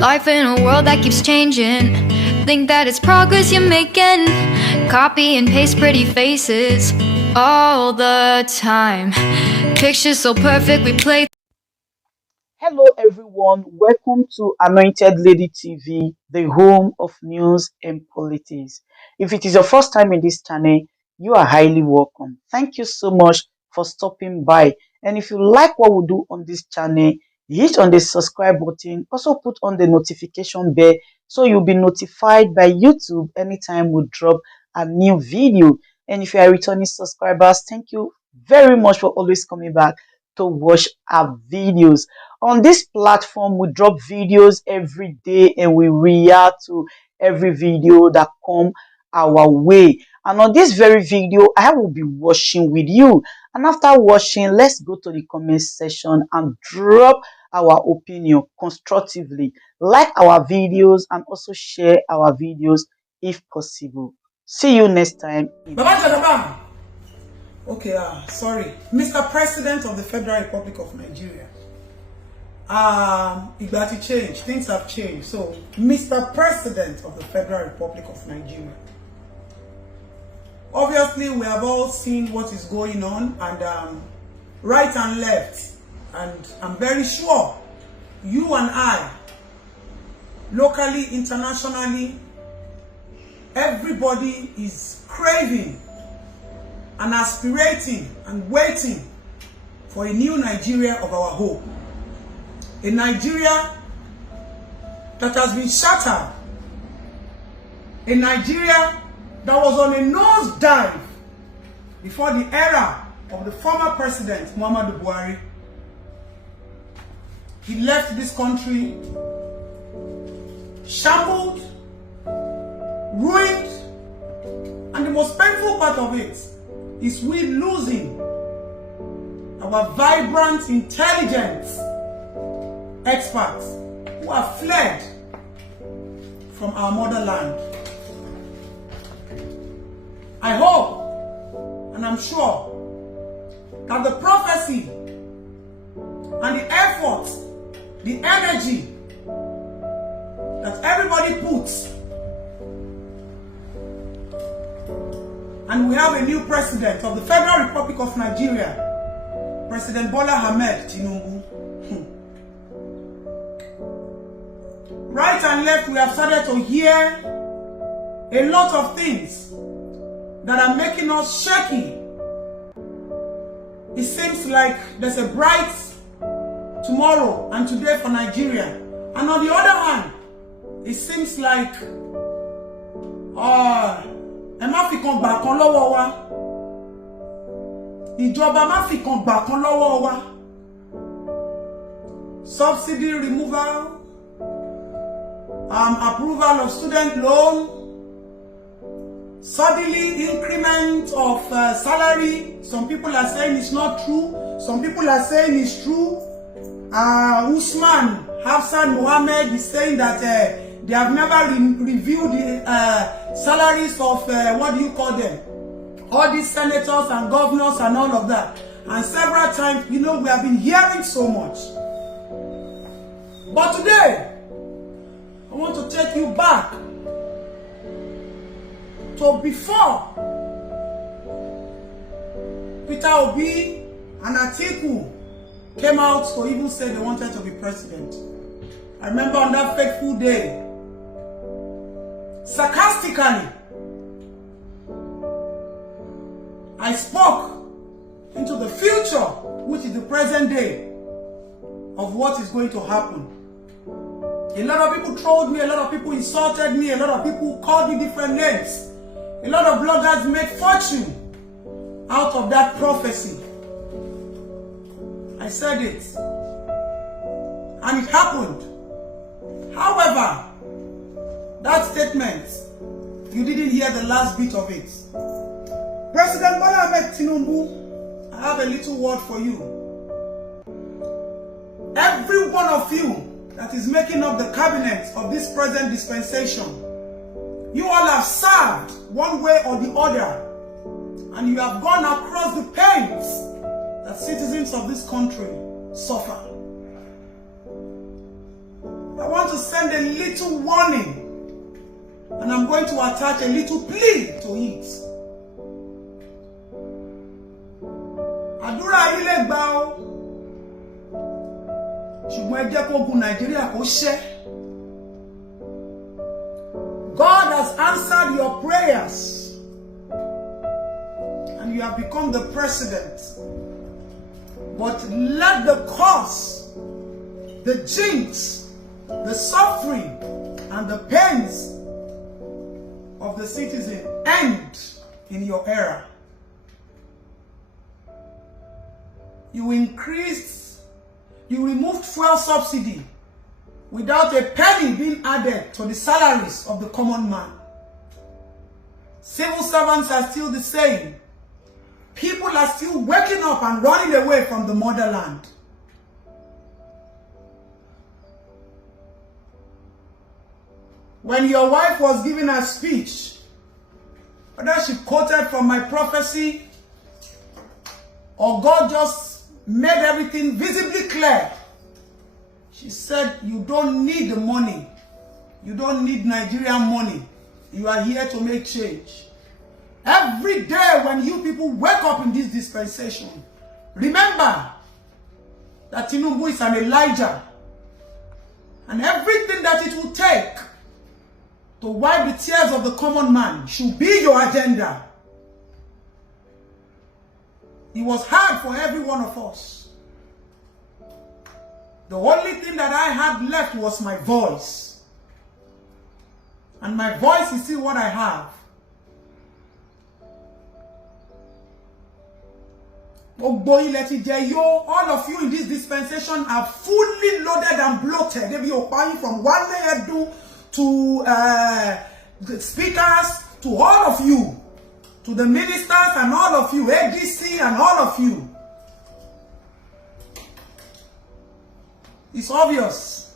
Life in a world that keeps changing. Think that it's progress you're making. Copy and paste pretty faces all the time. Pictures so perfect we play. Hello everyone, welcome to Anointed Lady TV, the home of news and politics. If it is your first time in this channel, you are highly welcome. Thank you so much for stopping by. And if you like what we do on this channel, hit on the subscribe button. Also put on the notification bell so you'll be notified by YouTube anytime we drop a new video. And if you are returning subscribers, thank you very much for always coming back to watch our videos. On this platform, we drop videos every day and we react to every video that come our way. And on this very video, I will be watching with you. And after watching, let's go to the comment section and drop our opinion constructively. Like our videos and also share our videos if possible. See you next time. Okay, sorry. Mr. President of the Federal Republic of Nigeria. It got to change. Things have changed. So, Mr. President of the Federal Republic of Nigeria. Obviously, we have all seen what is going on, and right and left. And I'm very sure you and I, locally, internationally, everybody is craving and aspirating and waiting for a new Nigeria of our hope. A Nigeria that has been shattered. A Nigeria that was on a nosedive before the era of the former president, Muhammadu Buhari. He left this country shambled, ruined, and the most painful part of it is we losing our vibrant, intelligent experts who have fled from our motherland. I hope and I'm sure that the prophecy and the effort, the energy that everybody puts, and we have a new president of the Federal Republic of Nigeria, President Ahmed Tinubu. Right and left, we have started to hear a lot of things that are making us shaky. It seems like there's a bright tomorrow and today for Nigeria. And on the other hand, it seems like ẹ má fi kan gbà kan lọ́wọ́ wa. Ìjọba má fi kan gbà kan lọ́wọ́ wa. Subsidy removal, approval of student loan, suddenly increment of salary. Some people are saying it's not true. Some people are saying it's true. Usman Hassan Mohammed is saying that they have never reviewed the salaries of, what do you call them? All these senators and governors and all of that. And several times, you know, we have been hearing so much. But today, I want to take you back to before Peter Obi and Atiku came out to even say they wanted to be president. I remember on that fateful day, sarcastically, I spoke into the future, which is the present day, of what is going to happen. A lot of people trolled me, a lot of people insulted me, a lot of people called me different names. A lot of bloggers made fortune out of that prophecy. I said it, and it happened. However, that statement, you didn't hear the last bit of it. President Ahmed Tinubu, I have a little word for you. Every one of you that is making up the cabinet of this present dispensation, you all have served one way or the other, and you have gone across the pains that citizens of this country suffer. I want to send a little warning, and I'm going to attach a little plea to it. Àdúrà yín lè gbà o, ṣùgbọ́n ẹ jẹ́ kó ogun Nàìjíríà kó ṣẹ́. God has answered your prayers, and you have become the president. But let the curse, the jinx, the suffering, and the pains of the citizen end in your era. You removed fuel subsidy without a penny being added to the salaries of the common man. Civil servants are still the same. People are still waking up and running away from the motherland. When your wife was giving her speech, whether she quoted from my prophecy or God just made everything visibly clear, she said, you don't need the money. You don't need Nigerian money. You are here to make change. Every day when you people wake up in this dispensation, remember that Tinubu is an Elijah. And everything that it will take to wipe the tears of the common man should be your agenda. It was hard for every one of us. The only thing that I had left was my voice. And my voice is still what I have. All of you in this dispensation are fully loaded and bloated. They be occupying from one layer to the speakers, to all of you, to the ministers and all of you, ADC and all of you. It's obvious.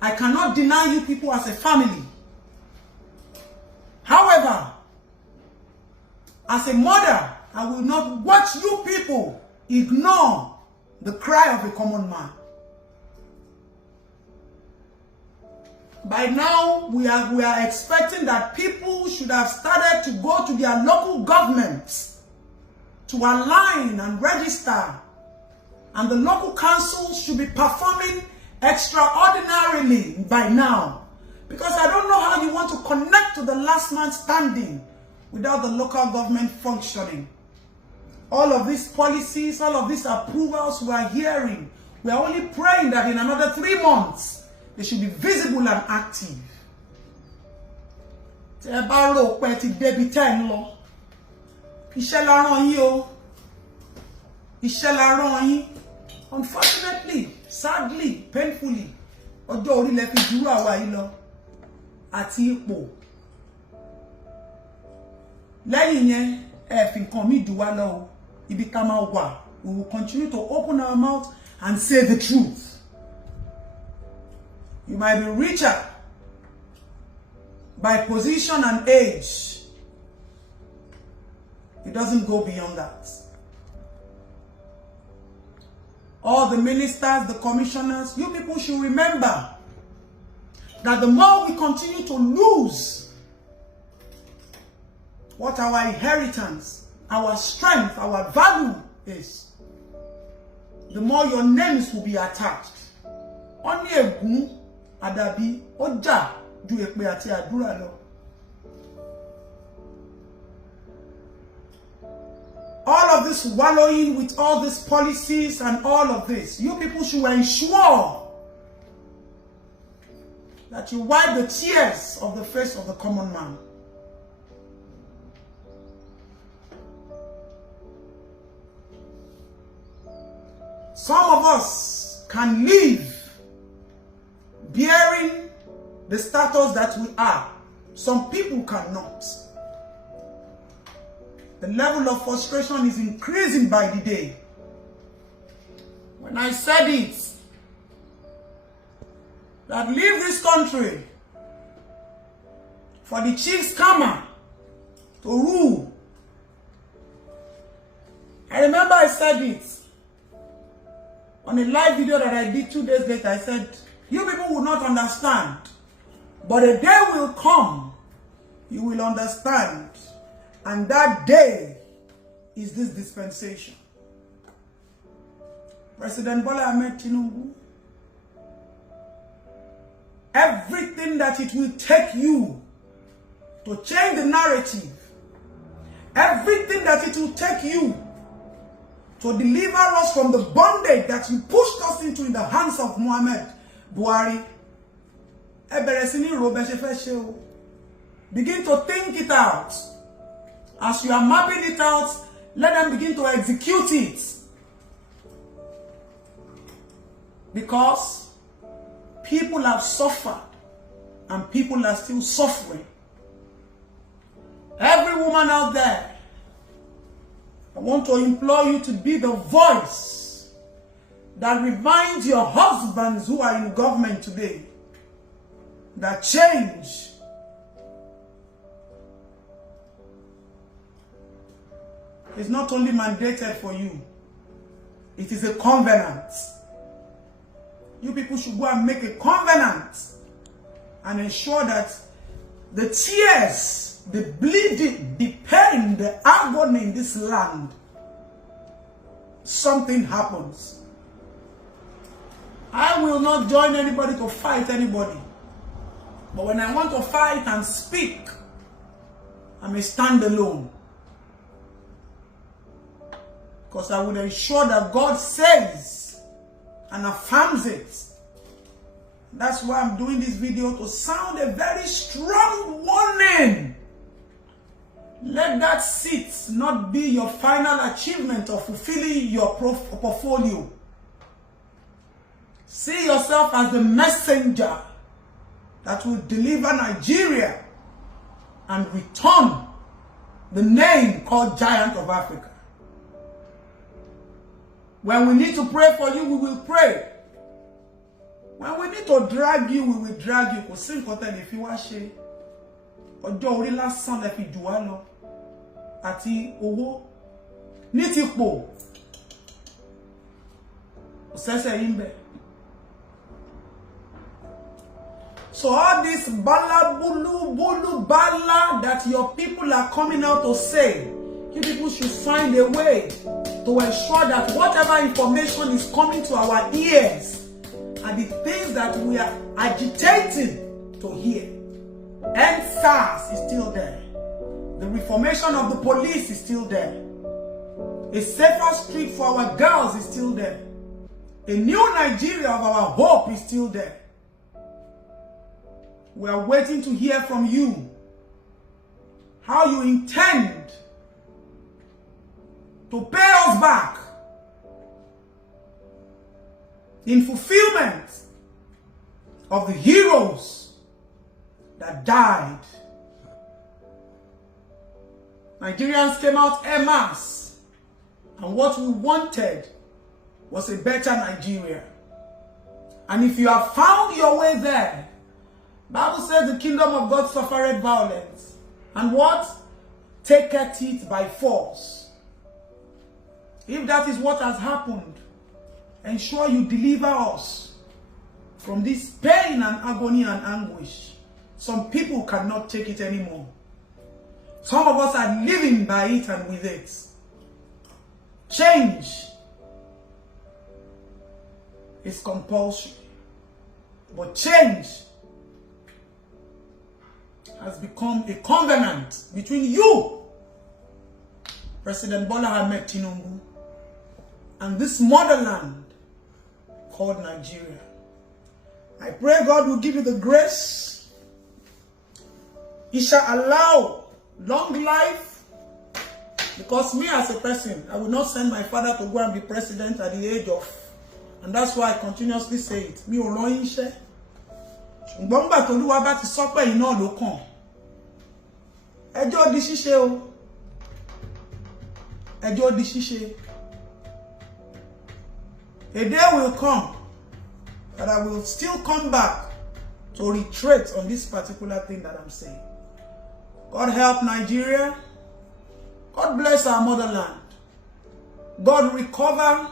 I cannot deny you people as a family. However, as a mother, I will not watch you people ignore the cry of a common man. By now, we are expecting that people should have started to go to their local governments to align and register. And the local councils should be performing extraordinarily by now. Because I don't know how you want to connect to the last man standing without the local government functioning. All of these policies, all of these approvals we are hearing, we are only praying that in another 3 months, they should be visible and active. Unfortunately, sadly, painfully, ọjọ́ orí lẹ fi dúró àwa yìí lọ àti ipò. Lẹ́yìn yẹn, ẹ fi nǹkan mi dù wá lọ. Ibi tá máa wà, we will continue to open our mouth and say the truth. You might be richer by position and age. It doesn't go beyond that. All the ministers, the commissioners, you people should remember that the more we continue to lose what our inheritance, our strength, our value is, the more your names will be attached. Only egun adabi oja ju epe ati àdúrà lọ. All of this wallowing with all these policies and all of this, you people should ensure that you wipe the tears of the face of the common man. Some of us can live bearing the status that we are. Some people cannot. The level of frustration is increasing by the day. When I said it, that leave this country for the chief scammer to rule. I remember I said it on a live video that I did 2 days later. I said, You people will not understand. But a day will come, you will understand. And that day is this dispensation. President Bola Ahmed Tinubu, everything that it will take you to change the narrative, everything that it will take you to deliver us from the bondage that you pushed us into in the hands of Muhammad Buhari, begin to think it out. As you are mapping it out, let them begin to execute it. Because people have suffered and people are still suffering. Every woman out there, I want to implore you to be the voice that reminds your husbands who are in government today that change is not only mandated for you, it is a covenant. You people should go and make a covenant and ensure that the tears, the bleeding, the pain, the agony in this land, something happens. I will not join anybody to fight anybody. But when I want to fight and speak, I may stand alone. Because I would ensure that God says and affirms it. That's why I'm doing this video, to sound a very strong warning. Let that seat not be your final achievement of fulfilling your portfolio. See yourself as the messenger that will deliver Nigeria and return the name called Giant of Africa. When we need to pray for you, we will pray. When we need to drag you, we will drag you. Because if you wash it, or do only last son if you do allo, ati owo, nitipo, osese imbe. So all this bala bulu bulu bala that your people are coming out to say, you people should find a way to ensure that whatever information is coming to our ears are the things that we are agitating to hear. NSAS is still there. The reformation of the police is still there. A safer street for our girls is still there. A new Nigeria of our hope is still there. We are waiting to hear from you how you intend to pay us back in fulfillment of the heroes that died. Nigerians came out en masse, and what we wanted was a better Nigeria. And if you have found your way there, Bible says the kingdom of God suffered violence, and what? Taketh it by force. If that is what has happened, ensure you deliver us from this pain and agony and anguish. Some people cannot take it anymore. Some of us are living by it and with it. Change is compulsory. But change has become a covenant between you, President Bola Ahmed Tinubu, and this motherland called Nigeria. I pray God will give you the grace. He shall allow long life. Because me as a person, I will not send my father to go and be president at the age of, and that's why I continuously say it. Me ò rán iṣẹ́. Ṣùgbọ́n nígbà tó Olúwa bá ti sọ pé iná ló kàn. Ẹjọ́ di ṣíṣe o. Ẹjọ́ di ṣíṣe. A day will come that I will still come back to reiterate on this particular thing that I'm saying. God help Nigeria. God bless our motherland. God recover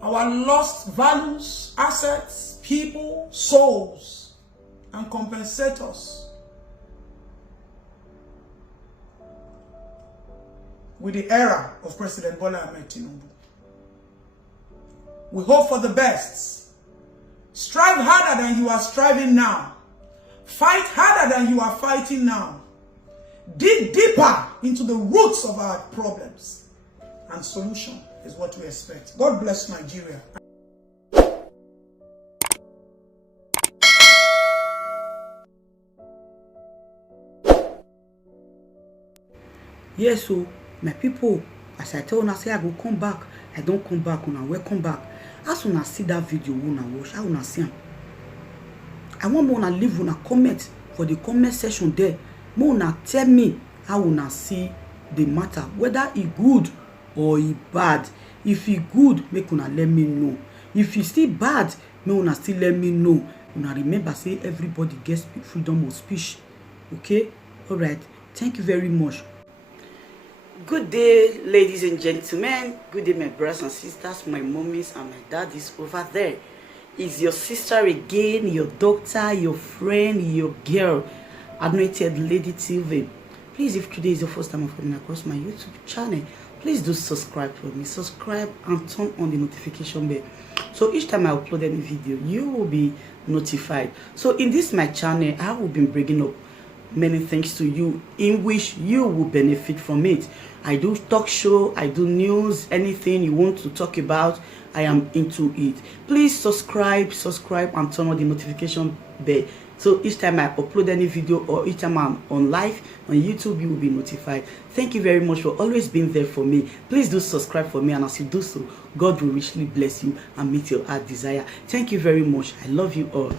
our lost values, assets, people, souls, and compensate us with the era of President Bola Ahmed Tinubu. We hope for the best. Strive harder than you are striving now. Fight harder than you are fighting now. Dig deeper into the roots of our problems. And solution is what we expect. God bless Nigeria. Yes, so my people, as I tell una say I go come back, I don't come back, una welcome back. As una see that video, una watch, how una see am. I want una leave una comment for the comment section there. Una tell me how una see the matter, whether it good or it bad. If it good, make una let me know. If it still bad, make una still let me know. Una remember say everybody gets freedom of speech. Okay? All right. Thank you very much. Good day, ladies and gentlemen. Good day, my brothers and sisters, my mommies and my daddies over there. It's your sister again, your doctor, your friend, your girl, Anointed Lady TV. Please, if today is your first time of coming across my YouTube channel, please do subscribe for me. Subscribe and turn on the notification bell. So each time I upload any video, you will be notified. So in this my channel, I will be bringing up many things to you in which you will benefit from it. I do talk show, I do news, anything you want to talk about, I am into it. Please subscribe and turn on the notification bell. So each time I upload any video or each time I'm on live on YouTube, you will be notified. Thank you very much for always being there for me. Please do subscribe for me, and as you do so, God will richly bless you and meet your heart desire. Thank you very much. I love you all.